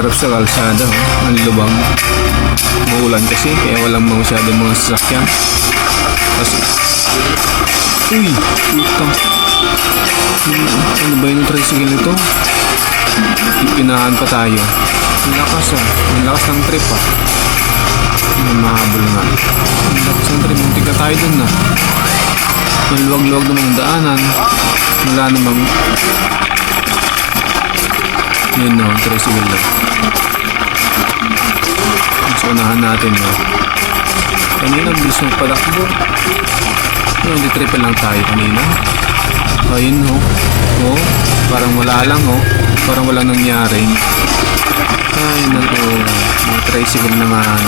sarap sa kalsada, oh. Ang lubang. Maulan kasi, kaya walang masyadong mga sasakyan. Kasi, uy, utang. Ano ba yung tricycle nito? Ipinahan pa tayo. Ang lakas ah. Ang lakas ng trip ah. Mahabol nga. Ang lakas ng trip. Muntik ka tayo dun ah. Maluwag-luwag naman ang daanan. Wala namang... Yun no, tricycle lang. So, unahan natin no. Kanina, bilis magpadakbo. Yung triple lang tayo kanina. Ayun no. Oh, parang wala lang oh. Parang walang nangyari. Ay nako, mga tricycle naman.